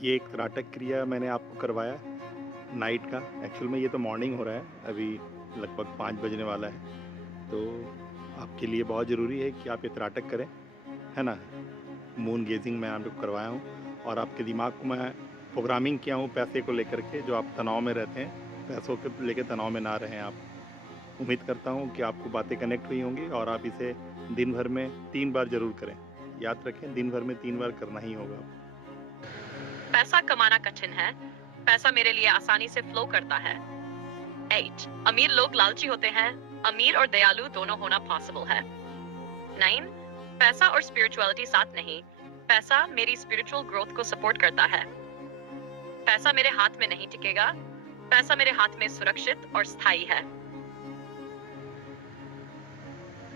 ये एक त्राटक क्रिया मैंने आपको करवाया नाइट का। एक्चुअल में ये तो मॉर्निंग हो रहा है, अभी लगभग 5 बजने वाला है। तो आपके लिए बहुत ज़रूरी है कि आप ये त्राटक करें, है ना? मून गेजिंग मैं आपको करवाया हूँ और आपके दिमाग को मैं प्रोग्रामिंग किया हूँ पैसे को लेकर के, जो आप तनाव में रहते हैं, पैसों को लेके तनाव में ना रहें आप। उम्मीद करता हूँ कि आपको बातें कनेक्ट हुई होंगी और आप इसे दिन भर में 3 बार ज़रूर करें। याद रखें, दिन भर में 3 बार करना ही होगा। पैसा कमाना कठिन है, पैसा मेरे लिए आसानी से फ्लो करता है। 8 अमीर लोग लालची होते हैं, अमीर और दयालु दोनों होना पॉसिबल है। 9 पैसा और स्पिरिचुअलिटी साथ नहीं, पैसा मेरी स्पिरिचुअल ग्रोथ को सपोर्ट करता है। पैसा मेरे हाथ में नहीं टिकेगा, पैसा मेरे हाथ में सुरक्षित और स्थायी है।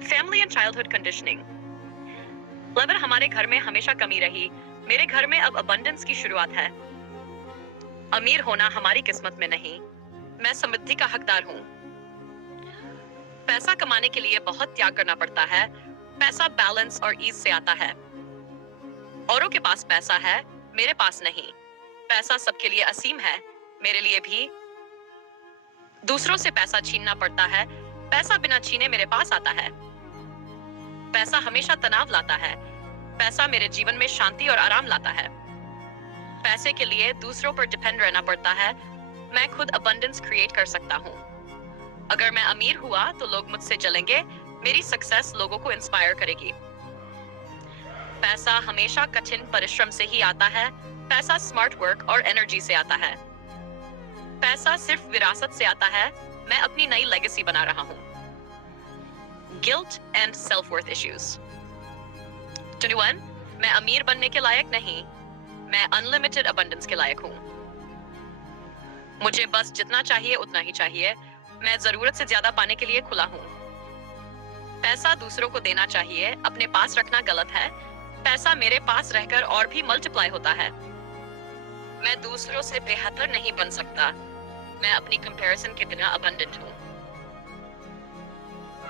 Family and childhood conditioning. Labour हमारे घर में हमेशा कमी रही, मेरे घर में अब अबंडेंस की शुरुआत है। अमीर होना हमारी किस्मत में नहीं, मैं समृद्धि का हकदार हूँ। पैसा कमाने के लिए बहुत त्याग करना पड़ता है, पैसा बैलेंस और ईज से आता है। औरों के पास पैसा है, मेरे पास नहीं। पैसा सबके लिए असीम है, मेरे लिए भी। दूसरों से पैसा छीनना पड़ता है, पैसा बिना छीने मेरे पास आता है। पैसा हमेशा तनाव लाता है, पैसा मेरे जीवन में शांति और आराम लाता है। पैसे के लिए दूसरों पर डिपेंड रहना पड़ता है, मैं खुद अबंडेंस क्रिएट कर सकता हूँ। अगर मैं अमीर हुआ तो लोग मुझसे जलेंगे, मेरी सक्सेस लोगों को इंस्पायर करेगी। पैसा हमेशा कठिन परिश्रम से ही आता है, पैसा स्मार्ट वर्क और एनर्जी से आता है। पैसा सिर्फ विरासत से आता है, मैं अपनी नई लेगेसी बना रहा हूँ। Guilt and self worth issues. 21 मैं अमीर बनने के लायक नहीं, मैं अनलिमिटेड अबंडेंस के लायक हूँ। मुझे बस जितना चाहिए उतना ही चाहिए, मैं जरूरत से ज्यादा पाने के लिए खुला हूँ। पैसा दूसरों को देना चाहिए, अपने पास रखना गलत है। पैसा मेरे पास रहकर और भी मल्टीप्लाई होता है। मैं दूसरों से बेहतर नहीं बन सकता, मैं अपनी कंपैरिजन के बिना अबंडेंट हूँ।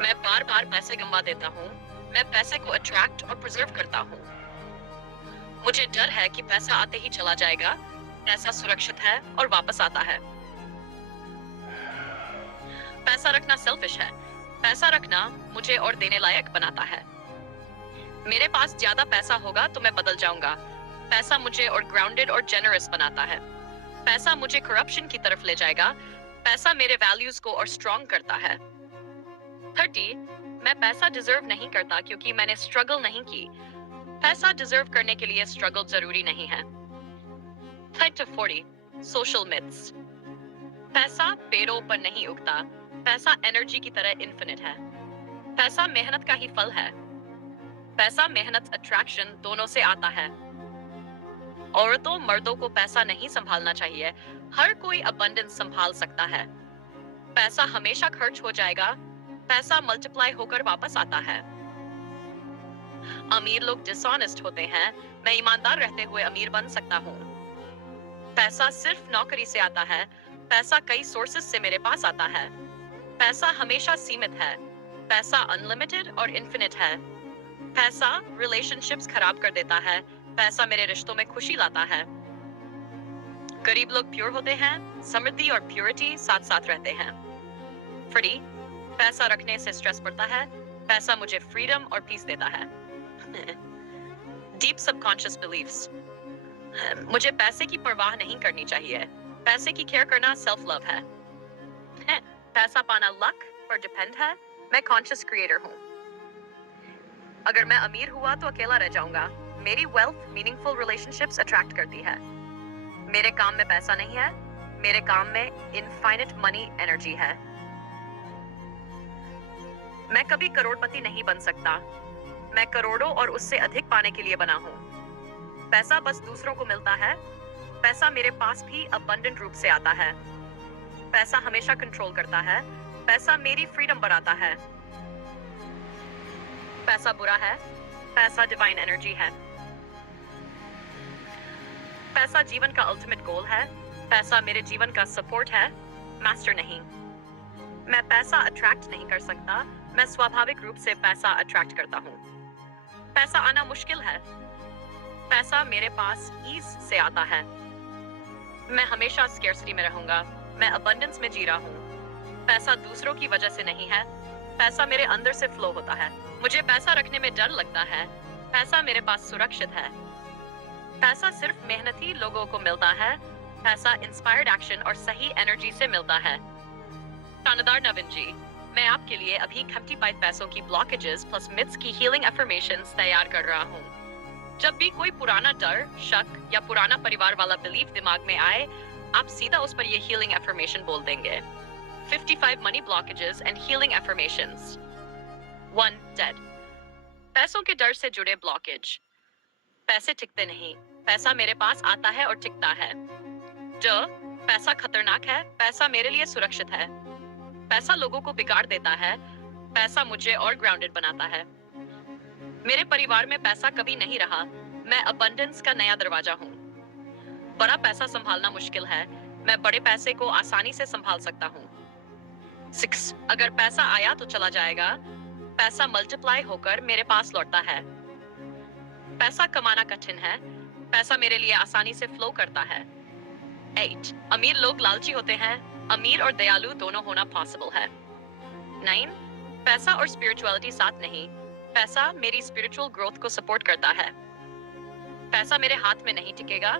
मैं बार बार पैसे गंवा देता हूँ, मैं पैसे को अट्रैक्ट और प्रिजर्व करता हूँ। मुझे डर है कि पैसा आते ही चला जाएगा, पैसा सुरक्षित है और वापस आता है। पैसा रखना सेल्फिश है, पैसा रखना मुझे और देने लायक बनाता है। मेरे पास ज्यादा पैसा होगा तो मैं बदल जाऊंगा, पैसा मुझे और ग्राउंडेड और जेनरस बनाता है। पैसा मुझे करप्शन की तरफ ले जाएगा, पैसा मेरे वैल्यूज को और स्ट्रॉन्ग करता है। 30 मैं पैसा डिजर्व नहीं करता क्योंकि मैंने स्ट्रगल नहीं की, पैसा डिजर्व करने के लिए स्ट्रगल जरूरी नहीं है। 40 सोशल मिथ्स। पैसा पेड़ों पर नहीं उगता, पैसा एनर्जी की तरह इन्फिनिट है। पैसा मेहनत का ही फल है, पैसा मेहनत अट्रैक्शन दोनों से आता है। औरतों मर्दों को पैसा नहीं संभालना चाहिए, हर कोई अबंडेंस संभाल सकता है। पैसा हमेशा खर्च हो जाएगा, पैसा मल्टीप्लाई होकर वापस आता है। अमीर लोग डिसऑनेस्ट होते हैं, मैं ईमानदार रहते हुए अमीर बन सकता हूँ। पैसा सिर्फ नौकरी से आता है, पैसा कई सोर्सेस से मेरे पास आता है। पैसा हमेशा सीमित है, पैसा अनलिमिटेड और इन्फिनिट है। पैसा रिलेशनशिप्स खराब कर देता है, पैसा मेरे रिश्तों में खुशी लाता है। गरीब लोग प्योर होते हैं, समृद्धि और प्योरिटी साथ साथ रहते हैं। फ्री पैसा रखने से स्ट्रेस बढ़ता है, पैसा मुझे फ्रीडम और पीस देता है। Deep subconscious beliefs. मुझे पैसे की परवाह नहीं करनी चाहिए, पैसे की केयर करना सेल्फ लव है। पैसा पाना लक पर डिपेंड है, मैं कॉन्शियस क्रिएटर हूँ। अगर मैं अमीर हुआ तो अकेला रह जाऊंगा, मेरी वेल्थ मीनिंगफुल रिलेशनशिप्स अट्रैक्ट करती है। मेरे काम में पैसा नहीं है, मेरे काम में इनफाइनाइट मनी एनर्जी है। मैं कभी करोड़पति नहीं बन सकता, मैं करोड़ों और उससे अधिक पाने के लिए बना हूँ। पैसा बस दूसरों को मिलता है, पैसा मेरे पास भी अबंडेंट रूप से आता है। पैसा हमेशा कंट्रोल करता है, पैसा मेरी फ्रीडम बढ़ाता है। पैसा बुरा है, पैसा डिवाइन एनर्जी है। पैसा जीवन का अल्टीमेट गोल है, पैसा मेरे जीवन का सपोर्ट है, मास्टर नहीं। मैं पैसा अट्रैक्ट नहीं कर सकता, मैं स्वाभाविक रूप से पैसा अट्रैक्ट करता हूँ। पैसा आना मुश्किल है, पैसा मेरे पास ईज से आता है। मैं हमेशा स्केर्सिटी में रहूंगा। मैं अबंडेंस में जी रहा हूँ। पैसा दूसरों की वजह से नहीं है। पैसा मेरे अंदर से फ्लो होता है। मुझे पैसा रखने में डर लगता है। पैसा मेरे पास सुरक्षित है। पैसा सिर्फ मेहनती लोगों को मिलता है। पैसा इंस्पायर्ड एक्शन और सही एनर्जी से मिलता है। शानदार नवीन जी, मैं आपके लिए अभी 55 पैसों की ब्लॉकेजेस प्लस मिथ्स की हीलिंग एफर्मेशंस तैयार कर रहा हूँ। जब भी कोई पुराना डर, शक या पुराना परिवार वाला बिलीफ दिमाग में आए, आप सीधा उस पर ये हीलिंग एफर्मेशन बोल देंगे। 55 money blockages and healing affirmations. 1. Dead. पैसों के डर से जुड़े ब्लॉकेज। पैसे टिकते नहीं। पैसा मेरे पास आता है और टिकता है। पैसा खतरनाक है। पैसा मेरे लिए सुरक्षित है। पैसा लोगों को बिगाड़ देता है। पैसा मुझे और ग्राउंडेड बनाता है। मेरे परिवार में पैसा कभी नहीं रहा। मैं अबंडेंस का नया दरवाजा हूँ। बड़ा पैसा संभालना मुश्किल है। मैं बड़े पैसे को आसानी से संभाल सकता हूँ। 6. अगर पैसा आया तो चला जाएगा। पैसा मल्टीप्लाई होकर मेरे पास लौटता है। पैसा कमाना कठिन है। पैसा मेरे लिए आसानी से फ्लो करता है। 8. अमीर लोग लालची होते हैं। अमीर और दयालु दोनों होना पॉसिबल है। 9. पैसा और स्पिरिचुअलिटी साथ नहीं। पैसा मेरी स्पिरिचुअल ग्रोथ को सपोर्ट करता है। पैसा मेरे हाथ में नहीं टिकेगा।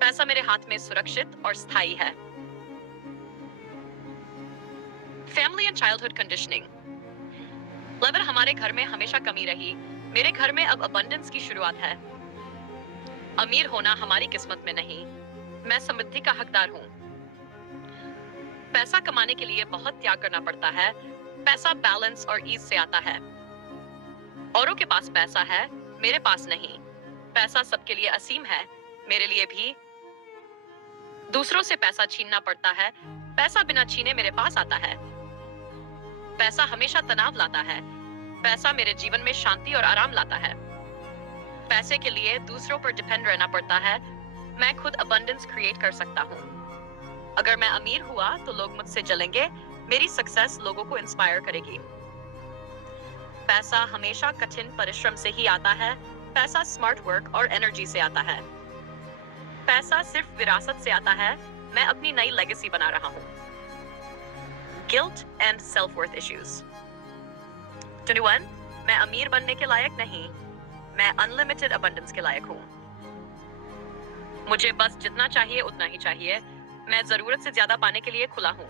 पैसा मेरे हाथ में सुरक्षित और स्थायी है। Family and childhood conditioning. लेवर हमारे घर में हमेशा कमी रही। मेरे घर में अब अबंडेंस की शुरुआत है। अमीर होना हमारी किस्मत में नहीं। मैं समृद्धि का हकदार हूँ। पैसा कमाने के लिए बहुत त्याग करना पड़ता है। पैसा बैलेंस और ईज से आता है। औरों के पास पैसा है, मेरे पास नहीं। पैसा सबके लिए असीम है, मेरे लिए भी। दूसरों से पैसा छीनना पड़ता है। पैसा बिना छीने मेरे पास आता है। पैसा हमेशा तनाव लाता है। पैसा मेरे जीवन में शांति और आराम लाता है। पैसे के लिए दूसरों पर डिपेंड रहना पड़ता है। मैं खुद अबंडेंस क्रिएट कर सकता हूँ। अगर मैं अमीर हुआ तो लोग मुझसे जलेंगे। मेरी सक्सेस लोगों को इंस्पायर करेगी। पैसा हमेशा कठिन परिश्रम से ही आता है। पैसा स्मार्ट वर्क और एनर्जी से आता है। पैसा सिर्फ विरासत से आता है। मैं अपनी नई लेगेसी बना रहा हूँ। Guilt and self worth issues. 21. मैं अमीर बनने के लायक नहीं। मैं अनलिमिटेड अबंडेंस के लायक हूँ। मुझे बस जितना चाहिए उतना ही चाहिए। मैं जरूरत से ज्यादा पाने के लिए खुला हूँ।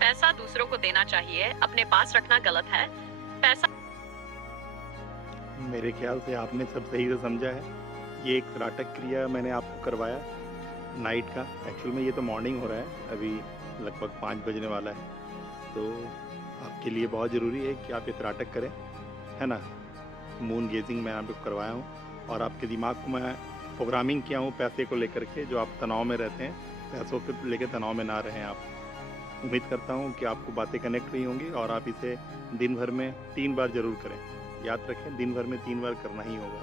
पैसा दूसरों को देना चाहिए, अपने पास रखना गलत है। पैसा मेरे ख्याल से आपने सब सही से समझा है। ये एक त्राटक क्रिया मैंने आपको करवाया नाइट का। एक्चुअल में ये तो मॉर्निंग हो रहा है, अभी लगभग 5 बजने वाला है। तो आपके लिए बहुत ज़रूरी है कि आप ये त्राटक करें, है ना। मून गेजिंग मैं आपको करवाया हूँ और आपके दिमाग को मैं प्रोग्रामिंग किया हूँ पैसे को लेकर के। जो आप तनाव में रहते हैं, पैसों को लेकर तनाव में ना रहें आप। उम्मीद करता हूँ कि आपको बातें कनेक्ट हुई होंगी और आप इसे दिन भर में 3 बार ज़रूर करें। याद रखें, दिन भर में 3 बार करना ही होगा।